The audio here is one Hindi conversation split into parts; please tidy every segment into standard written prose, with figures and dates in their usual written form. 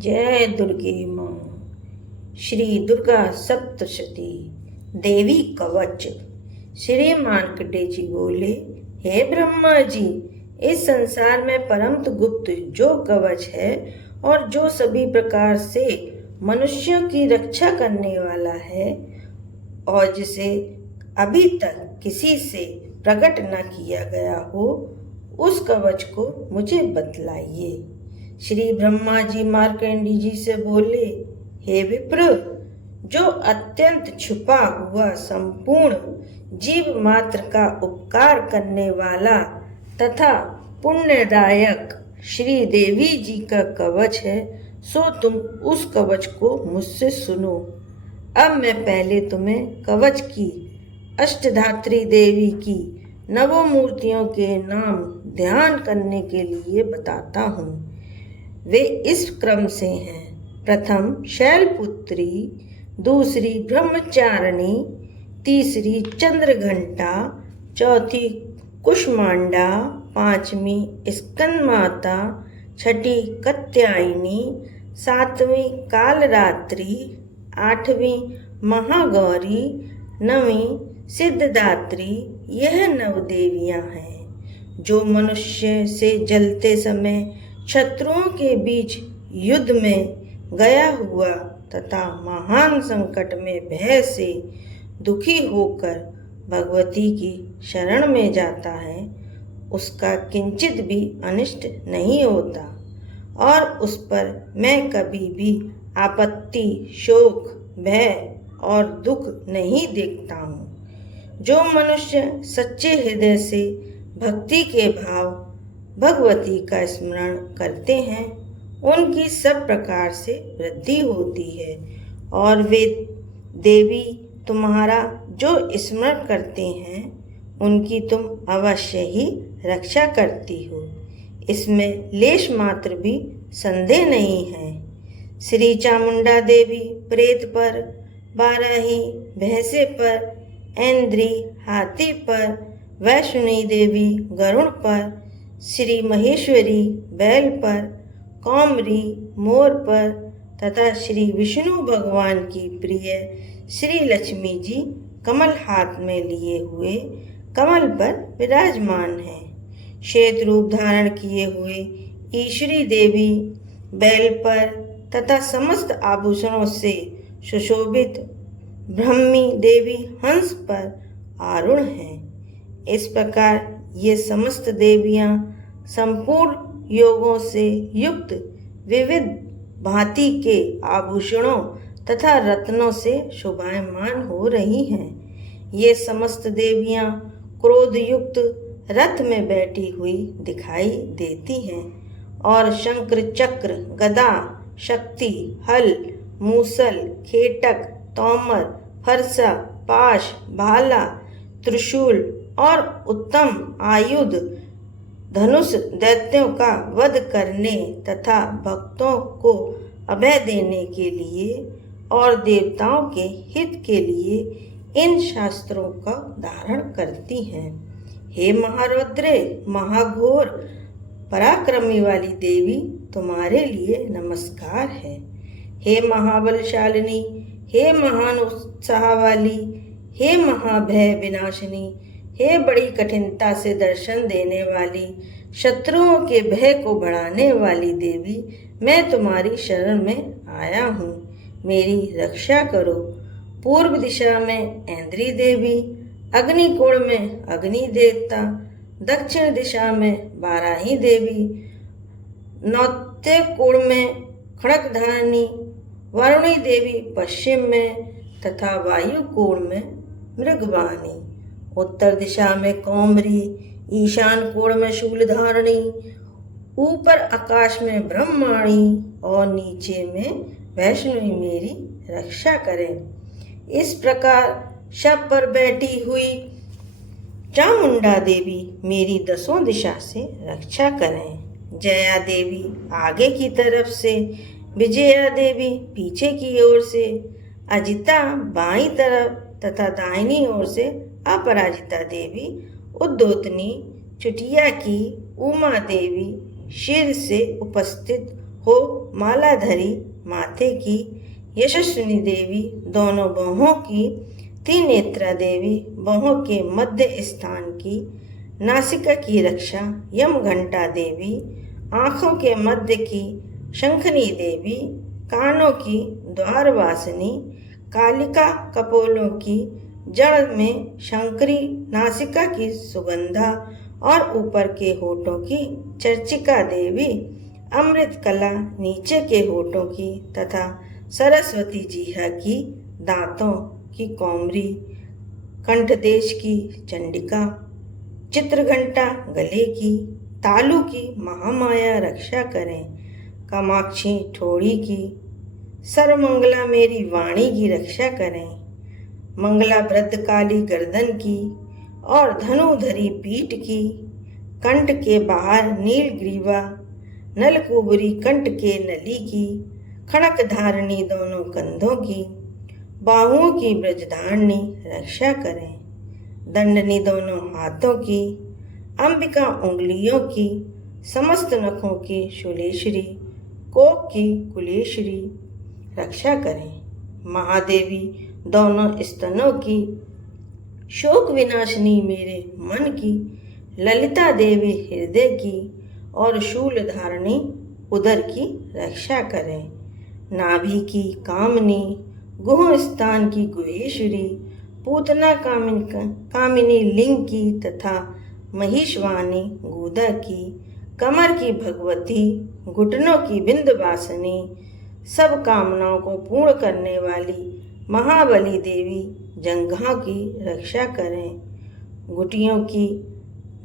जय दुर्गे माँ। श्री दुर्गा सप्तशती देवी कवच। श्री मार्कंडेय जी बोले, हे ब्रह्मा जी, इस संसार में परम गुप्त जो कवच है और जो सभी प्रकार से मनुष्यों की रक्षा करने वाला है और जिसे अभी तक किसी से प्रकट न किया गया हो, उस कवच को मुझे बतलाइए। श्री ब्रह्मा जी मार्कंडेय जी से बोले, हे विप्र, जो अत्यंत छुपा हुआ संपूर्ण जीव मात्र का उपकार करने वाला तथा पुण्यदायक श्री देवी जी का कवच है, सो तुम उस कवच को मुझसे सुनो। अब मैं पहले तुम्हें कवच की अष्टधात्री देवी की नवमूर्तियों के नाम ध्यान करने के लिए बताता हूँ। वे इस क्रम से हैं: प्रथम शैलपुत्री, दूसरी ब्रह्मचारिणी, तीसरी चंद्रघंटा, चौथी कुष्मांडा, पांचवी स्कंदमाता, छठी कात्यायनी, सातवीं कालरात्रि, आठवीं महागौरी, नवीं सिद्धदात्री। यह नव देवियां हैं जो मनुष्य से जलते समय शत्रुओं के बीच युद्ध में गया हुआ तथा महान संकट में भय से दुखी होकर भगवती की शरण में जाता है, उसका किंचित भी अनिष्ट नहीं होता और उस पर मैं कभी भी आपत्ति, शोक, भय और दुख नहीं देखता हूँ। जो मनुष्य सच्चे हृदय से भक्ति के भाव भगवती का स्मरण करते हैं, उनकी सब प्रकार से वृद्धि होती है और वे देवी तुम्हारा जो स्मरण करते हैं, उनकी तुम अवश्य ही रक्षा करती हो, इसमें लेश मात्र भी संदेह नहीं है। श्री चामुंडा देवी प्रेत पर, बाराही भैंसे पर, ऐन्द्री हाथी पर, वैष्णवी देवी गरुड़ पर, श्री महेश्वरी बैल पर, कौमरी मोर पर तथा श्री विष्णु भगवान की प्रिय श्री लक्ष्मी जी कमल हाथ में लिए हुए कमल पर विराजमान हैं। श्वेत रूप धारण किए हुए ईश्वरी देवी बैल पर तथा समस्त आभूषणों से सुशोभित ब्रह्मी देवी हंस पर आरूढ़ हैं। इस प्रकार ये समस्त देवियां संपूर्ण योगों से युक्त विविध भांति के आभूषणों तथा रत्नों से शोभायमान हो रही हैं। ये समस्त देवियां क्रोध युक्त रथ में बैठी हुई दिखाई देती हैं और शंकर, चक्र, गदा, शक्ति, हल, मूसल, खेटक, तोमर, फरसा, पाश, भाला, त्रिशूल और उत्तम आयुध धनुष दैत्यों का वध करने तथा भक्तों को अभय देने के लिए और देवताओं के हित के लिए इन शास्त्रों का धारण करती हैं। हे महारौद्रे, महाघोर पराक्रमी वाली देवी, तुम्हारे लिए नमस्कार है। हे महाबलशालिनी, हे महान उत्साह वाली, हे महाभय विनाशिनी, हे बड़ी कठिनता से दर्शन देने वाली, शत्रुओं के भय को बढ़ाने वाली देवी, मैं तुम्हारी शरण में आया हूँ, मेरी रक्षा करो। पूर्व दिशा में ऐन्द्री देवी, अग्निकोण में अग्नि देवता, दक्षिण दिशा में बाराही देवी, नौत्य कोण में खड़गधारिणी, वरुणी देवी पश्चिम में तथा वायु कोण में मृगवाणी, उत्तर दिशा में कौमरी, ईशान कोण में शूलधारिणी, ऊपर आकाश में ब्रह्माणी और नीचे में वैष्णवी मेरी रक्षा करें। इस प्रकार शव पर बैठी हुई चामुंडा देवी मेरी दसों दिशा से रक्षा करें। जया देवी आगे की तरफ से, विजया देवी पीछे की ओर से, अजिता बाईं तरफ तथा दाहिनी ओर से अपराजिता देवी, उद्योतनी, चुटिया की उमा देवी शीर्ष से उपस्थित हो मालाधरी माथे की, यशस्विनी देवी दोनों बाहों की, त्रिनेत्रा देवी बाहों के मध्य स्थान की, नासिका की रक्षा यम घंटा देवी, आँखों के मध्य की शंखनी देवी, कानों की द्वारवासिनी, कालिका कपोलों की, जड़ में शंकरी, नासिका की सुगंधा और ऊपर के होठों की चर्चिका देवी, अमृत कला नीचे के होठों की तथा सरस्वती जीहा की, दांतों की कौमरी, कंठदेश की चंडिका, चित्रघंटा गले की, तालु की महामाया रक्षा करें, कामाक्षी ठोड़ी की, सर्वमंगला मेरी वाणी की रक्षा करें, मंगला भद्रकाली गर्दन की और धनुधरी पीठ की, कंठ के बाहर नीलग्रीवा, नलकुबरी कंठ के नली की, खड़क धारणी दोनों कंधों की, बाहुओं की ब्रजधारणी रक्षा करें, दंडनी दोनों हाथों की, अंबिका उंगलियों की, समस्त नखों की शूलेश्वरी, कोक की कुलेश्वरी रक्षा करें, महादेवी दोनों स्तनों की, शोक विनाशिनी मेरे मन की, ललिता देवी हृदय की और शूल धारणी उदर की रक्षा करें, नाभि की कामनी, गुह स्थान की गुहेश्वरी, पूतना कामिनी लिंग की तथा महिषवानी गोदा की, कमर की भगवती, घुटनों की विंध्यवासिनी, सब कामनाओं को पूर्ण करने वाली महाबली देवी जंघों की रक्षा करें, घुटियों की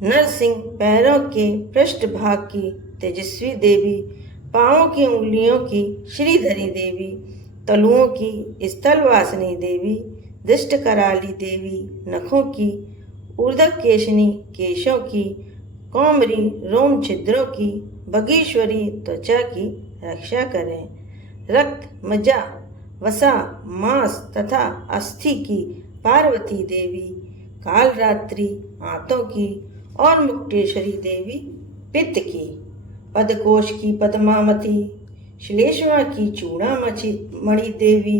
नरसिंह, पैरों के पृष्ठभाग की तेजस्वी देवी, पाँवों की उंगलियों की श्रीधरी देवी, तलुओं की स्थलवासिनी देवी, दिष्ट कराली देवी, नखों की ऊर्ध्वकेशनी, केशों की कौमरी, रोम छिद्रों की भगीश्वरी, त्वचा की रक्षा करें, रक्त, मज्जा, वसा, मांस तथा अस्थि की पार्वती देवी, कालरात्रि आंतों की और मुक्तेश्वरी देवी, पित्त की, पदकोश की पद्मावती, श्लेष्मा की चूड़ामणि देवी,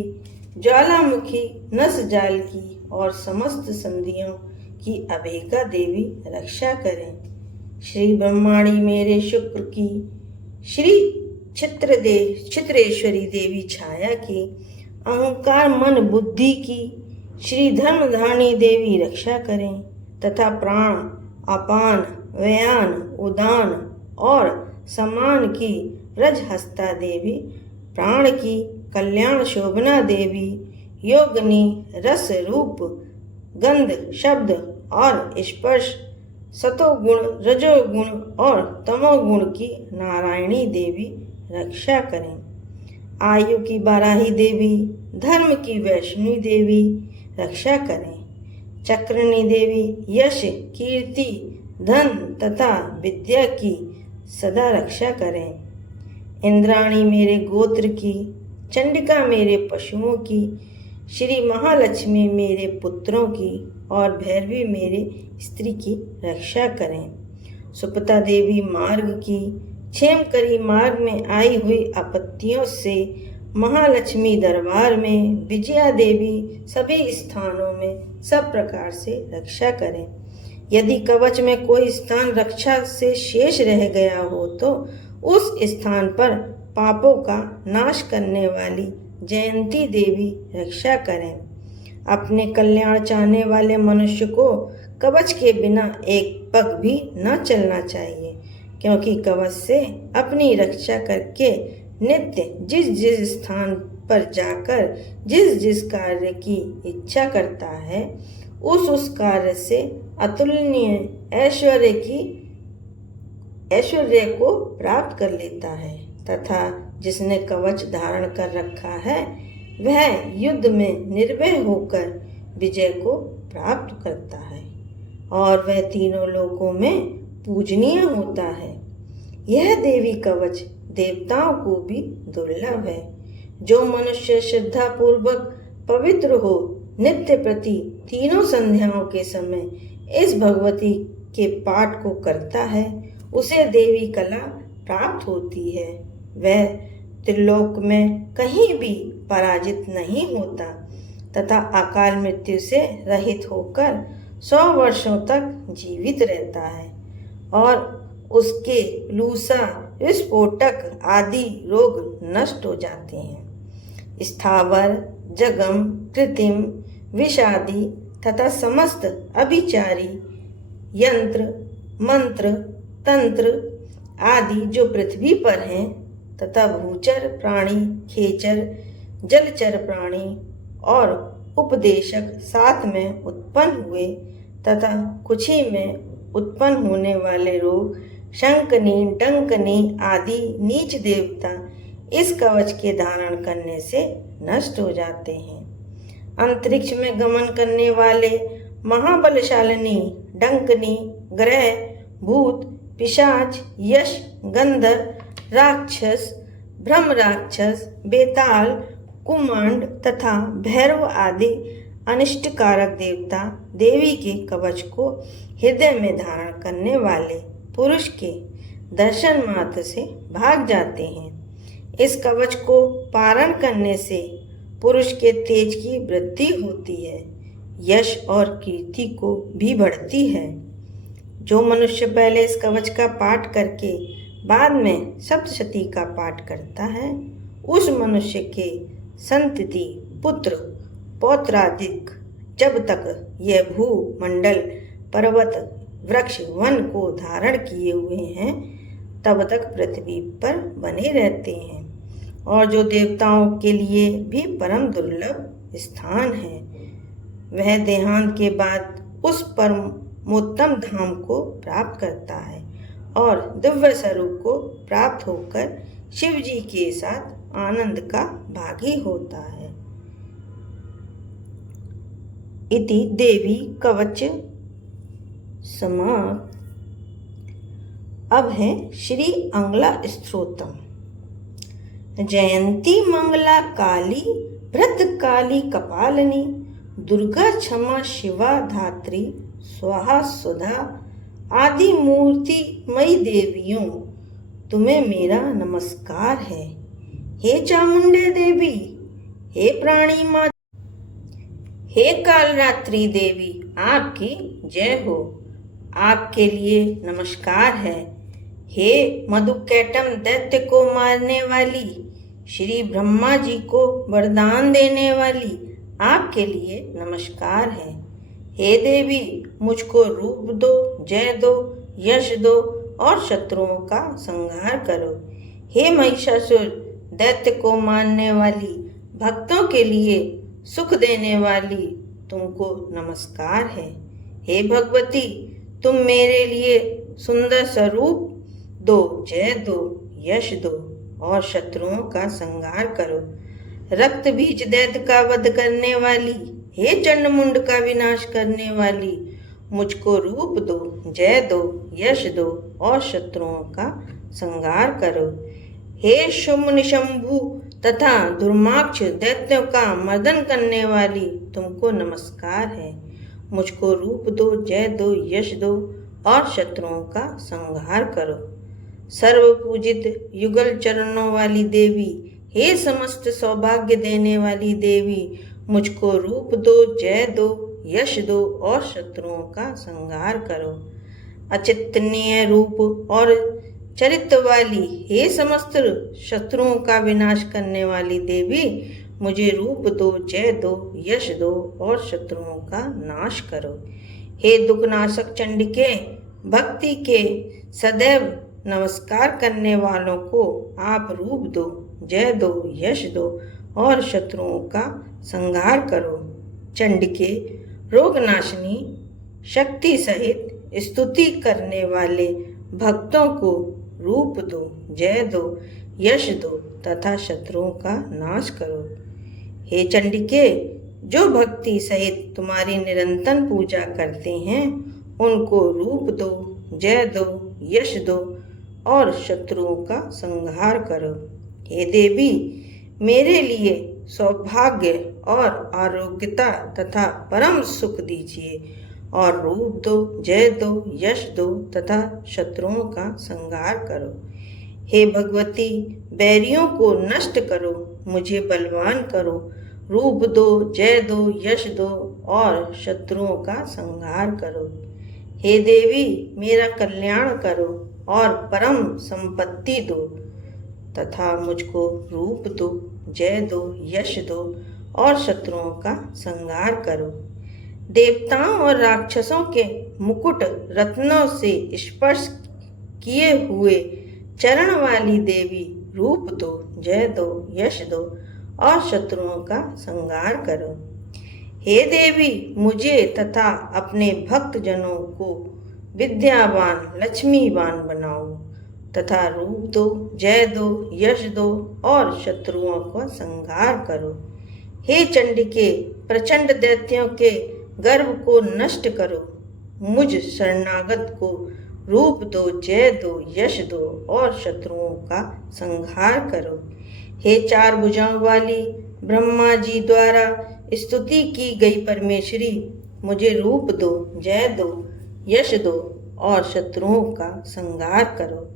ज्वालामुखी, नस जाल की और समस्त संधियों की अभेका देवी रक्षा करें, श्री ब्रह्माणी मेरे शुक्र की, श्री चित्रेश्वरी देवी छाया की, अहंकार मन बुद्धि की, श्री धर्मधारणी देवी रक्षा करें तथा प्राण, अपान, व्यान, उदान और समान की रजहस्ता देवी, प्राण की कल्याण शोभना देवी, योगनी, रस रूप, गंध, शब्द और स्पर्श, सतोगुण, रजोगुण और तमोगुण की नारायणी देवी रक्षा करें, आयु की बाराही देवी, धर्म की वैष्णवी देवी रक्षा करें, चक्रनी देवी, यश, कीर्ति, धन तथा विद्या की सदा रक्षा करें, इंद्राणी मेरे गोत्र की, चंडिका मेरे पशुओं की, श्री महालक्ष्मी मेरे पुत्रों की और भैरवी मेरे स्त्री की रक्षा करें, सुपता देवी मार्ग की, क्षेमकरी मार्ग में आई हुई आपत्तियों से महालक्ष्मी दरबार में, विजया देवी सभी स्थानों में सब प्रकार से रक्षा करें, यदि कवच में कोई स्थान रक्षा से शेष रह गया हो तो उस स्थान पर पापों का नाश करने वाली जयंती देवी रक्षा करें, अपने कल्याण चाहने वाले मनुष्य को कवच के बिना एक पग भी न चलना चाहिए, क्योंकि कवच से अपनी रक्षा करके नित्य जिस जिस स्थान पर जाकर जिस जिस कार्य की इच्छा करता है उस कार्य से अतुलनीय ऐश्वर्य को प्राप्त कर लेता है, तथा जिसने कवच धारण कर रखा है वह युद्ध में निर्भय होकर विजय को प्राप्त करता है और वह तीनों लोकों में पूजनीय होता है। यह देवी कवच देवताओं को भी दुर्लभ है। जो मनुष्य श्रद्धा पूर्वक पवित्र हो नित्य प्रति तीनों संध्याओं के समय इस भगवती के पाठ को करता है उसे देवी कला प्राप्त होती है वह त्रिलोक में कहीं भी पराजित नहीं होता तथा अकाल मृत्यु से रहित होकर 100 वर्षों तक जीवित रहता है और उसके लूसा, विस्फोटक आदि रोग नष्ट हो जाते हैं। स्थावर, जगम, कृत्रिम, विषादी तथा समस्त अभिचारी यंत्र, मंत्र, तंत्र आदि जो पृथ्वी पर हैं तथा भूचर प्राणी, खेचर, जलचर प्राणी और उपदेशक साथ में उत्पन्न हुए तथा कुछ ही में उत्पन्न होने वाले रोग, शंकनी, डंकनी आदि नीच देवता इस कवच के धारण करने से नष्ट हो जाते हैं। अंतरिक्ष में गमन करने वाले महाबलशालिनी डंकनी ग्रह, भूत, पिशाच, यश, गंधर्व, राक्षस, ब्रह्म राक्षस, बेताल, कुमांड तथा भैरव आदि अनिष्टकारक देवता देवी के कवच को हृदय में धारण करने वाले पुरुष के दर्शन मात्र से भाग जाते हैं। इस कवच को पारण करने से पुरुष के तेज की वृद्धि होती है, यश और कीर्ति को भी बढ़ती है। जो मनुष्य पहले इस कवच का पाठ करके बाद में सप्तशती का पाठ करता है, उस मनुष्य के संतति, पुत्र, पौत्रादिक जब तक यह भूमंडल, पर्वत, वृक्ष, वन को धारण किए हुए हैं तब तक पृथ्वी पर बने रहते हैं और जो देवताओं के लिए भी परम दुर्लभ स्थान है। वह देहांत के बाद उस परमोत्तम धाम को प्राप्त करता है और दिव्य स्वरूप को प्राप्त होकर शिव जी के साथ आनंद का भागी होता है। इति देवी कवच समाप्त। अब है श्री अंगला स्तोत्रम। जयंती मंगला काली, भृत काली कपालिनी, दुर्गा क्षमा शिवा धात्री, स्वाहा सुधा आदि मूर्ति मई देवियों, तुम्हें मेरा नमस्कार है। हे चामुंडे देवी, हे प्राणी माँ, हे कालरात्रि देवी, आपकी जय हो। आपके लिए नमस्कार है। हे मधुकैटम दैत्य को मारने वाली, श्री ब्रह्मा जी को वरदान देने वाली, आपके लिए नमस्कार है। हे देवी, मुझको रूप दो, जय दो, यश दो और शत्रुओं का संहार करो। हे महिषासुर, दैत्य को मारने वाली, भक्तों के लिए सुख देने वाली, तुमको नमस्कार है। हे भगवती, तुम मेरे लिए सुंदर स्वरूप दो, जय दो, यश दो और शत्रुओं का संहार करो। रक्त बीज दैत्य का वध करने वाली, हे चंडमुंड का विनाश करने वाली, मुझको रूप दो, जय दो, यश दो और शत्रुओं का संहार करो। हे शुम्भ निशंभु तथा दुर्माक्ष दैत्यों का मर्दन करने वाली, तुमको नमस्कार है। मुझको रूप दो, जय दो, यश दो और शत्रुओं का संहार करो। सर्व पूजित युगल चरणों वाली देवी, हे समस्त सौभाग्य देने वाली देवी, मुझको रूप दो, जय दो, यश दो और शत्रुओं का संहार करो। अचिंतनीय रूप और चरित्र वाली, हे समस्त शत्रुओं का विनाश करने वाली देवी, मुझे रूप दो, जय दो, यश दो और शत्रुओं का नाश करो। हे दुखनाशक चंडिके, भक्ति के सदैव नमस्कार करने वालों को आप रूप दो, जय दो, यश दो और शत्रुओं का संहार करो। चंडिके, रोगनाशिनी, शक्ति सहित स्तुति करने वाले भक्तों को रूप दो, जय दो, यश दो तथा शत्रुओं का नाश करो। हे चंडिके, जो भक्ति सहित तुम्हारी निरंतर पूजा करते हैं उनको रूप दो, जय दो, यश दो और शत्रुओं का संहार करो। हे देवी, मेरे लिए सौभाग्य और आरोग्यता तथा परम सुख दीजिए और रूप दो, जय दो, यश दो तथा शत्रुओं का संहार करो। हे भगवती, बैरियों को नष्ट करो, मुझे बलवान करो, रूप दो, जय दो, यश दो और शत्रुओं का संहार करो। हे देवी, मेरा कल्याण करो और परम संपत्ति दो तथा मुझको रूप दो, जय दो, यश दो और शत्रुओं का संहार करो। देवताओं और राक्षसों के मुकुट रत्नों से स्पर्श किए हुए चरण वाली देवी, रूप दो, जय दो, यश दो और शत्रुओं का संहार करो। हे देवी, मुझे तथा अपने भक्त जनों को विद्यावान, लक्ष्मीवान बनाओ तथा रूप दो, जय दो, यश दो और शत्रुओं का संहार करो। हे चंडिके, प्रचंड दैत्यों के गर्व को नष्ट करो, मुझ शरणागत को रूप दो, जय दो, यश दो और शत्रुओं का संहार करो। हे चार भुजाओं वाली ब्रह्मा जी द्वारा स्तुति की गई परमेश्वरी, मुझे रूप दो, जय दो, यश दो और शत्रुओं का संहार करो।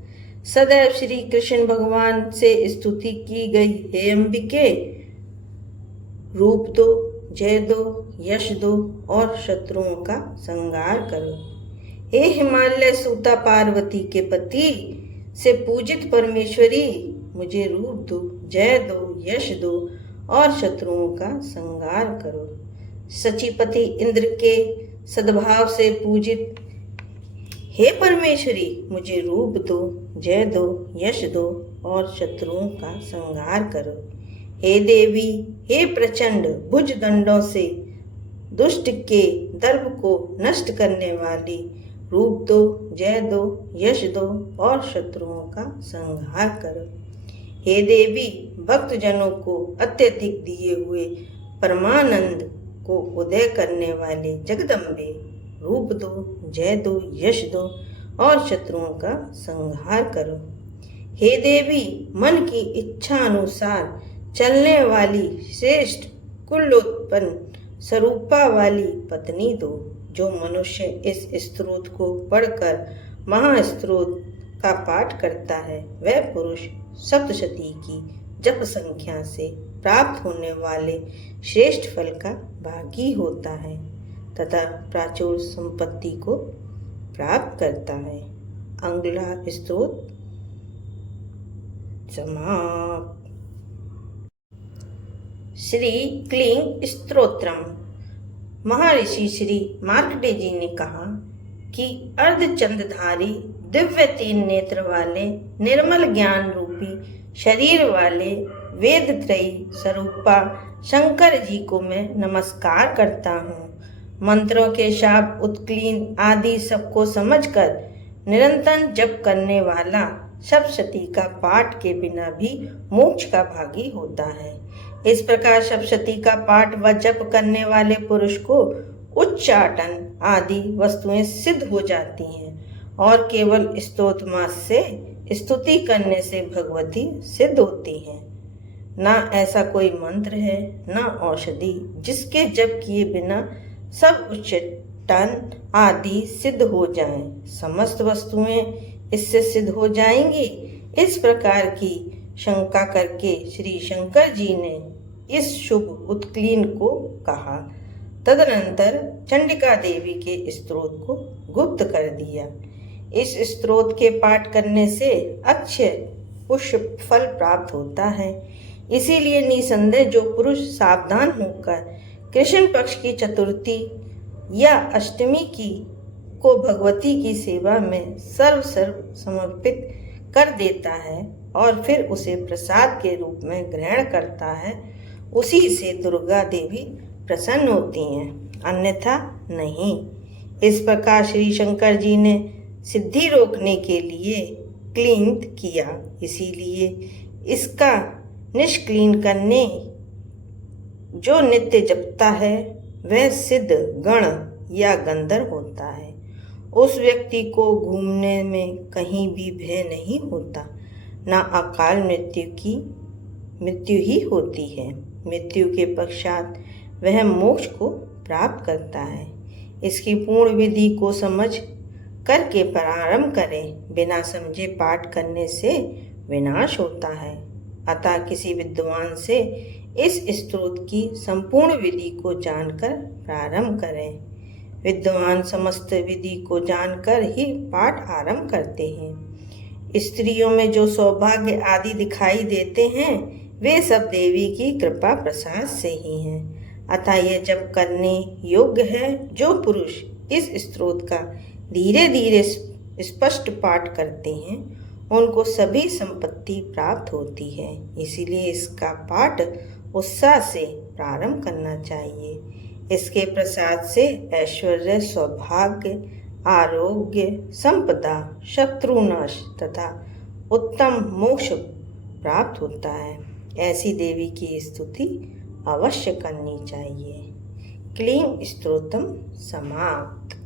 सदैव श्री कृष्ण भगवान से स्तुति की गई हे अंबिके, रूप दो, जय दो, यश दो और शत्रुओं का संहार करो। हे हिमालय सूता पार्वती के पति से पूजित परमेश्वरी, मुझे रूप दो, जय दो, यश दो और शत्रुओं का संहार करो। सचीपति इंद्र के सद्भाव से पूजित हे परमेश्वरी, मुझे रूप दो, जय दो, यश दो और शत्रुओं का संहार करो। हे देवी, हे प्रचंड भुज दंडों से दुष्ट के दर्प को नष्ट करने वाली, रूप दो, जय दो, यश दो और शत्रुओं का संहार करो। हे देवी, भक्त जनों को अत्यधिक दिए हुए परमानंद को उदय करने वाले जगदम्बे, रूप दो, जय दो, यश दो और शत्रुओं का संहार करो। हे देवी, मन की इच्छा अनुसार चलने वाली श्रेष्ठ कुलोत्पन्न स्वरूपा वाली पत्नी दो। जो मनुष्य इस स्तोत्र को पढ़कर महास्तोत्र का पाठ करता है, वह पुरुष सप्तशती की जप संख्या से प्राप्त होने वाले श्रेष्ठ फल का भागी होता है तथा प्राचुर संपत्ति को प्राप्त करता है। अगला स्तोत्र समाप्त। श्री क्लीं स्तोत्रम। महर्षि श्री मार्कंडेय जी ने कहा कि अर्धचंद्रधारी दिव्य तीन नेत्र वाले निर्मल ज्ञान रूपी शरीर वाले वेद त्रयी स्वरूपा शंकर जी को मैं नमस्कार करता हूँ। मंत्रों के शाप, उत्क्लीन आदि सबको समझकर निरंतर जप करने वाला सप्तशती का पाठ के बिना भी मोक्ष का भागी होता है। इस प्रकार सप्तशती का पाठ व जप करने वाले पुरुष को उच्चाटन आदि वस्तुएं सिद्ध हो जाती हैं और केवल स्तोत्र मास से स्तुति करने से भगवती सिद्ध होती हैं। ना ऐसा कोई मंत्र है, ना औषधि जिसके जप किए बिना सब उच्चाटन आदि सिद्ध हो जाएं। समस्त वस्तुएं इससे सिद्ध हो जाएंगी। इस प्रकार की शंका करके श्री शंकर जी ने इस शुभ उत्क्लीन को कहा। तदनंतर चंडिका देवी के स्तोत्र को गुप्त कर दिया। इस स्तोत्र के पाठ करने से अक्षय पुष्प फल प्राप्त होता है। इसीलिए निसंदेह जो पुरुष सावधान होकर कृष्ण पक्ष की चतुर्थी या अष्टमी की को भगवती की सेवा में सर्व समर्पित कर देता है और फिर उसे प्रसाद के रूप में ग्रहण करता है, उसी से दुर्गा देवी प्रसन्न होती हैं, अन्यथा नहीं। इस प्रकार श्री शंकर जी ने सिद्धि रोकने के लिए क्लीन किया। इसीलिए इसका निष्क्लीन करने जो नित्य जपता है वह सिद्ध गण या गंधर्व होता है। उस व्यक्ति को घूमने में कहीं भी भय नहीं होता, ना अकाल मृत्यु ही होती है। मृत्यु के पश्चात वह मोक्ष को प्राप्त करता है। इसकी पूर्ण विधि को समझ करके प्रारंभ करें। बिना समझे पाठ करने से विनाश होता है। अतः किसी विद्वान से इस स्तोत्र की संपूर्ण विधि को जानकर प्रारंभ करें। विद्वान समस्त विधि को जानकर ही पाठ आरंभ करते हैं। स्त्रियों में जो सौभाग्य आदि दिखाई देते हैं वे सब देवी की कृपा प्रसाद से ही हैं। अतः यह जप करने योग्य है। जो पुरुष इस स्तोत्र का धीरे धीरे स्पष्ट पाठ करते हैं उनको सभी संपत्ति प्राप्त होती है। इसीलिए इसका पाठ उत्साह से प्रारंभ करना चाहिए। इसके प्रसाद से ऐश्वर्य, सौभाग्य, आरोग्य, संपदा, शत्रुनाश तथा उत्तम मोक्ष प्राप्त होता है। ऐसी देवी की स्तुति अवश्य करनी चाहिए। क्लीं स्तोत्रम समाप्त।